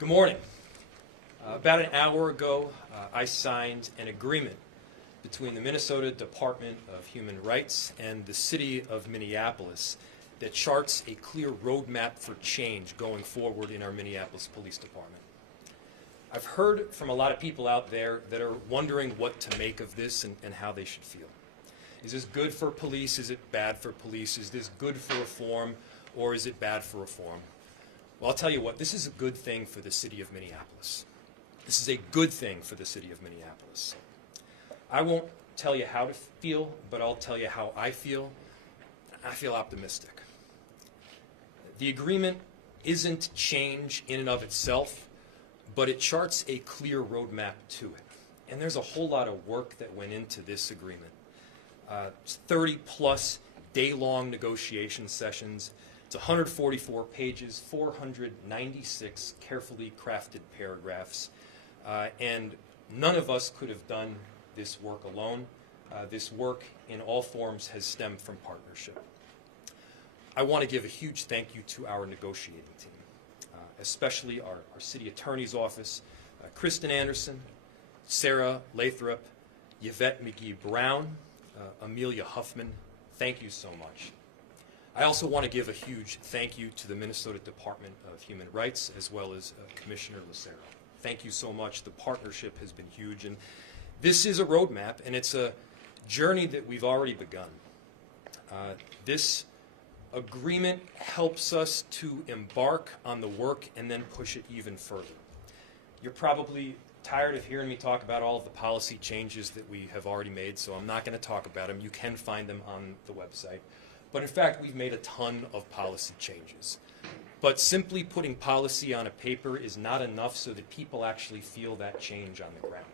Good morning. About an hour ago, I signed an agreement between the Minnesota Department of Human Rights and the City of Minneapolis that charts a clear roadmap for change going forward in our Minneapolis Police Department. I've heard from a lot of people out there that are wondering what to make of this and how they should feel. Is this good for police? Is it bad for police? Is this good for reform, or is it bad for reform? Well, I'll tell you what, this is a good thing for the City of Minneapolis. This is a good thing for the City of Minneapolis. I won't tell you how to feel, but I'll tell you how I feel. I feel optimistic. The agreement isn't change in and of itself, but it charts a clear roadmap to it. And there's a whole lot of work that went into this agreement. 30-plus day-long negotiation sessions. It's 144 pages, 496 carefully crafted paragraphs, and none of us could have done this work alone. This work in all forms has stemmed from partnership. I want to give a huge thank you to our negotiating team, especially our city attorney's office, Kristen Anderson, Sarah Lathrop, Yvette McGee-Brown, Amelia Huffman. Thank you so much. I also want to give a huge thank you to the Minnesota Department of Human Rights as well as Commissioner Lucero. Thank you so much. The partnership has been huge, and this is a roadmap, and it's a journey that we've already begun. This agreement helps us to embark on the work and then push it even further. You're probably tired of hearing me talk about all of the policy changes that we have already made, so I'm not going to talk about them. You can find them on the website. But in fact, we've made a ton of policy changes. But simply putting policy on a paper is not enough so that people actually feel that change on the ground.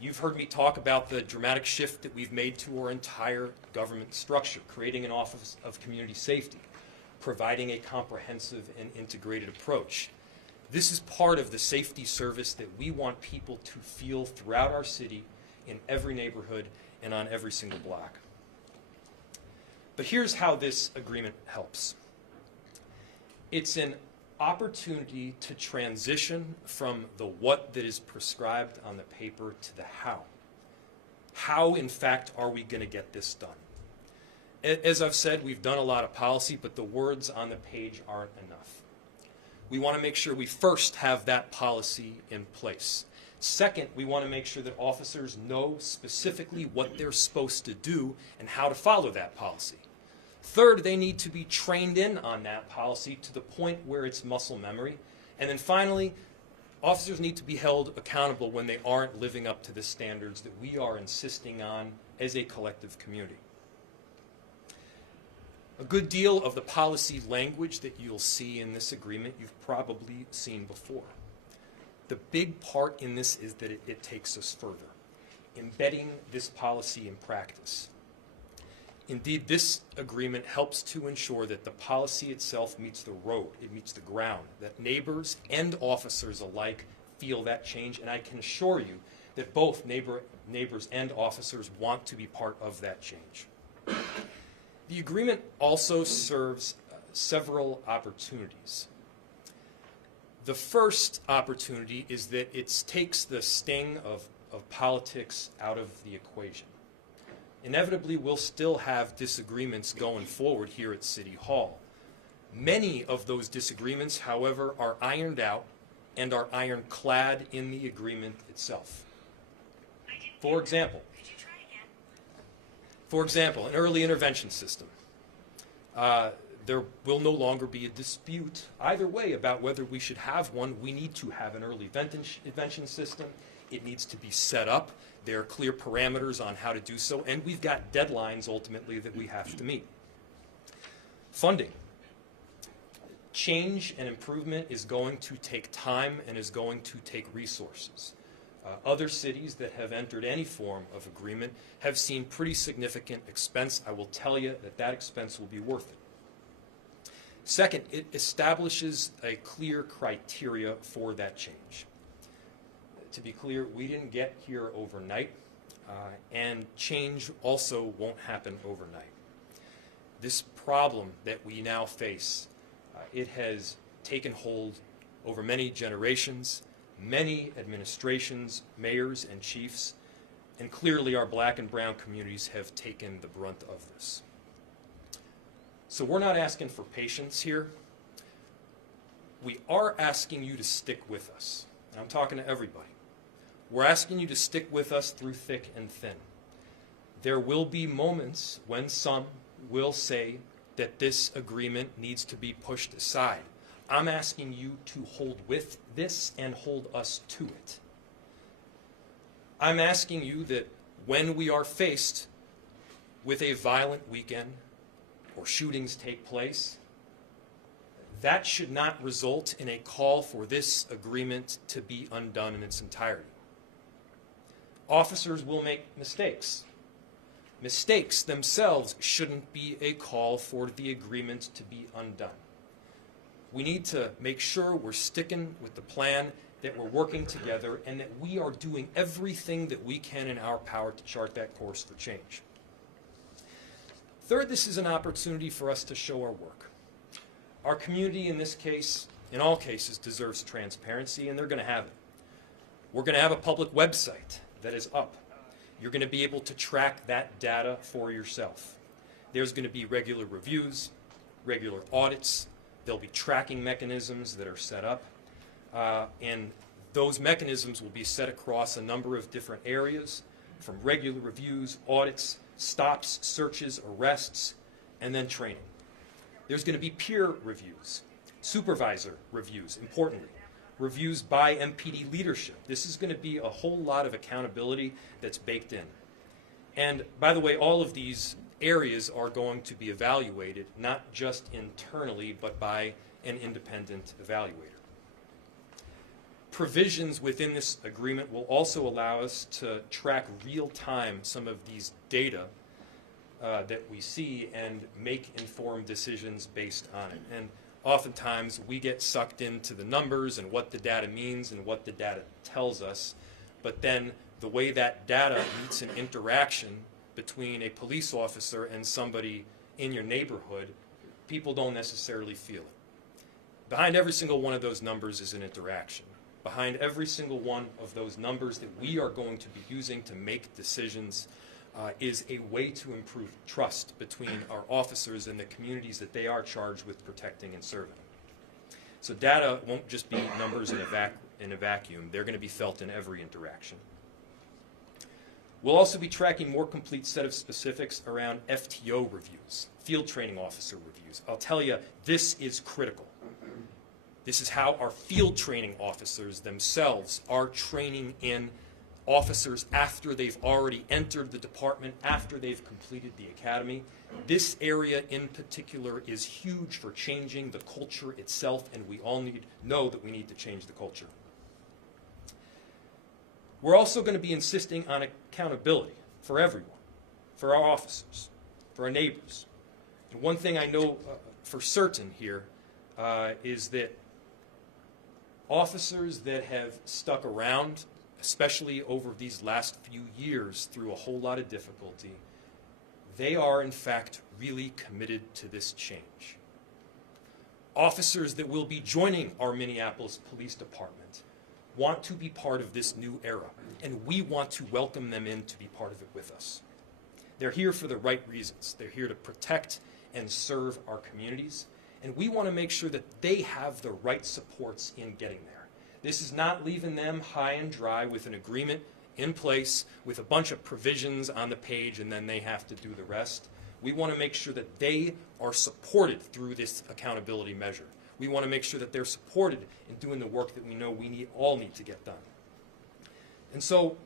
You've heard me talk about the dramatic shift that we've made to our entire government structure, creating an Office of Community Safety, providing a comprehensive and integrated approach. This is part of the safety service that we want people to feel throughout our city, in every neighborhood, and on every single block. But here's how this agreement helps. It's an opportunity to transition from the what that is prescribed on the paper to the how. How, in fact, are we going to get this done? As I've said, we've done a lot of policy, but the words on the page aren't enough. We want to make sure we first have that policy in place. Second, we want to make sure that officers know specifically what they're supposed to do and how to follow that policy. Third, they need to be trained in on that policy to the point where it's muscle memory. And then finally, officers need to be held accountable when they aren't living up to the standards that we are insisting on as a collective community. A good deal of the policy language that you'll see in this agreement you've probably seen before. The big part in this is that it takes us further, embedding this policy in practice. Indeed, this agreement helps to ensure that the policy itself meets the road, it meets the ground, that neighbors and officers alike feel that change, and I can assure you that both neighbors and officers want to be part of that change. The agreement also serves several opportunities. The first opportunity is that it takes the sting of politics out of the equation. Inevitably, we'll still have disagreements going forward here at City Hall. Many of those disagreements, however, are ironed out and are ironclad in the agreement itself. For example, an early intervention system. There will no longer be a dispute either way about whether we should have one. We need to have an early intervention system. It needs to be set up. There are clear parameters on how to do so, and we've got deadlines ultimately that we have to meet. Funding. Change and improvement is going to take time and is going to take resources. Other cities that have entered any form of agreement have seen pretty significant expense. I will tell you that that expense will be worth it. Second, it establishes a clear criteria for that change. To be clear, we didn't get here overnight, and change also won't happen overnight. This problem that we now face, it has taken hold over many generations, many administrations, mayors, and chiefs, and clearly our black and brown communities have taken the brunt of this. So we're not asking for patience here. We are asking you to stick with us. And I'm talking to everybody. We're asking you to stick with us through thick and thin. There will be moments when some will say that this agreement needs to be pushed aside. I'm asking you to hold with this and hold us to it. I'm asking you that when we are faced with a violent weekend or shootings take place, that should not result in a call for this agreement to be undone in its entirety. Officers will make mistakes. Mistakes themselves shouldn't be a call for the agreement to be undone. We need to make sure we're sticking with the plan, that we're working together, and that we are doing everything that we can in our power to chart that course for change. Third, this is an opportunity for us to show our work. Our community in this case, in all cases, deserves transparency, and they're going to have it. We're going to have a public website that is up. You're going to be able to track that data for yourself. There's going to be regular reviews, regular audits. There'll be tracking mechanisms that are set up. And those mechanisms will be set across a number of different areas, from regular reviews, audits, stops, searches, arrests, and then training. There's going to be peer reviews, supervisor reviews, importantly, reviews by MPD leadership. This is going to be a whole lot of accountability that's baked in. And by the way, all of these areas are going to be evaluated, not just internally, but by an independent evaluator. Provisions within this agreement will also allow us to track real-time some of these data that we see and make informed decisions based on it. And oftentimes we get sucked into the numbers and what the data means and what the data tells us, but then the way that data meets an interaction between a police officer and somebody in your neighborhood, people don't necessarily feel it. Behind every single one of those numbers is an interaction. Behind every single one of those numbers that we are going to be using to make decisions is a way to improve trust between our officers and the communities that they are charged with protecting and serving. So data won't just be numbers in a vacuum. They're going to be felt in every interaction. We'll also be tracking more complete set of specifics around FTO reviews, field training officer reviews. I'll tell you, this is critical. This is how our field training officers themselves are training in officers after they've already entered the department, after they've completed the academy. This area in particular is huge for changing the culture itself, and we all know that we need to change the culture. We're also going to be insisting on accountability for everyone, for our officers, for our neighbors. And one thing I know for certain here is that officers that have stuck around, especially over these last few years through a whole lot of difficulty, they are in fact really committed to this change. Officers that will be joining our Minneapolis Police Department want to be part of this new era, and we want to welcome them in to be part of it with us. They're here for the right reasons. They're here to protect and serve our communities, and we want to make sure that they have the right supports in getting there. This is not leaving them high and dry with an agreement in place with a bunch of provisions on the page and then they have to do the rest. We want to make sure that they are supported through this accountability measure. We want to make sure that they're supported in doing the work that we know we all need to get done. And so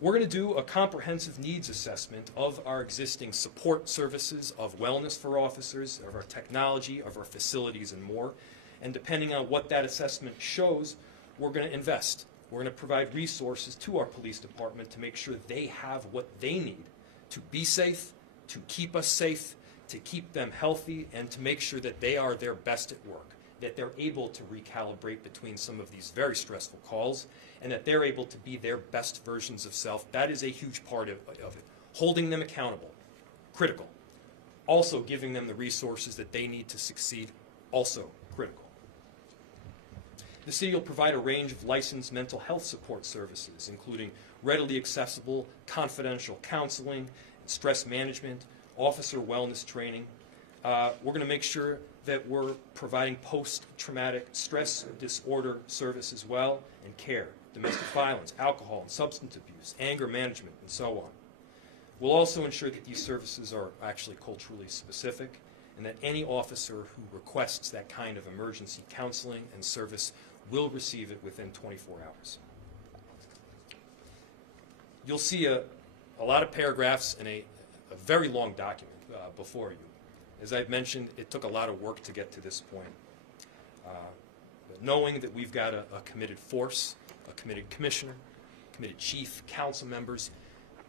we're going to do a comprehensive needs assessment of our existing support services, of wellness for officers, of our technology, of our facilities, and more. And depending on what that assessment shows, we're going to invest. We're going to provide resources to our police department to make sure they have what they need to be safe, to keep us safe, to keep them healthy, and to make sure that they are their best at work, that they're able to recalibrate between some of these very stressful calls, and that they're able to be their best versions of self. That is a huge part of it. Holding them accountable, critical. Also giving them the resources that they need to succeed, also critical. The city will provide a range of licensed mental health support services, including readily accessible, confidential counseling, stress management, officer wellness training. We're going to make sure that we're providing post-traumatic stress disorder service as well, and care, domestic violence, alcohol and substance abuse, anger management, and so on. We'll also ensure that these services are actually culturally specific, and that any officer who requests that kind of emergency counseling and service will receive it within 24 hours. You'll see a lot of paragraphs in a very long document before you. As I've mentioned, it took a lot of work to get to this point. But knowing that we've got a committed force, a committed commissioner, committed chief, council members,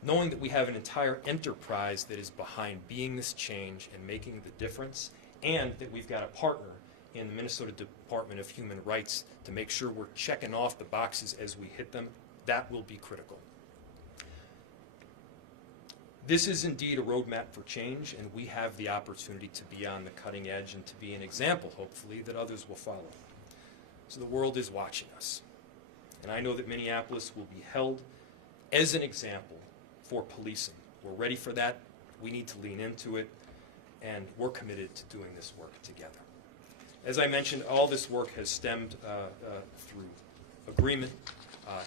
knowing that we have an entire enterprise that is behind being this change and making the difference, and that we've got a partner in the Minnesota Department of Human Rights to make sure we're checking off the boxes as we hit them, that will be critical. This is indeed a roadmap for change, and we have the opportunity to be on the cutting edge and to be an example, hopefully, that others will follow. So the world is watching us. And I know that Minneapolis will be held as an example for policing. We're ready for that. We need to lean into it, and we're committed to doing this work together. As I mentioned, all this work has stemmed through agreement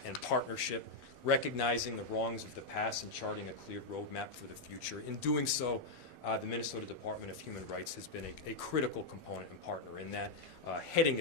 and partnership, recognizing the wrongs of the past and charting a clear roadmap for the future. In doing so, the Minnesota Department of Human Rights has been a critical component and partner in that, heading